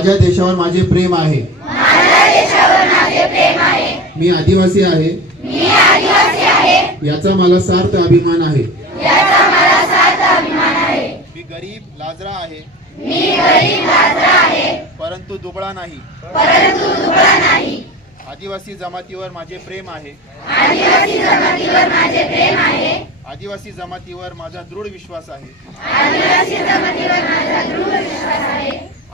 माझ्या देशावर माझे प्रेम आहे. मी आदिवासी आहे. याचा मला सार्थ अभिमान आहे. मी गरीब लाजरा आहे. परंतु दुबळा नाही. आदिवासी जमातीवर माझे प्रेम आहे. आदिवासी जमातीवर माझा दृढ विश्वास आहे. आदिवासी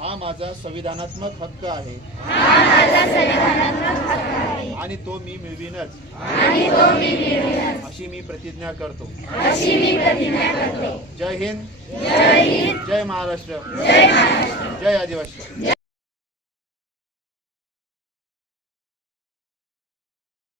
हा माझा संविधानात्मक हक्क आहे. आणि तो मी मिळविनच. अशी मी प्रतिज्ञा करतो. जय हिंद. जय महाराष्ट्र. जय आदिवासी.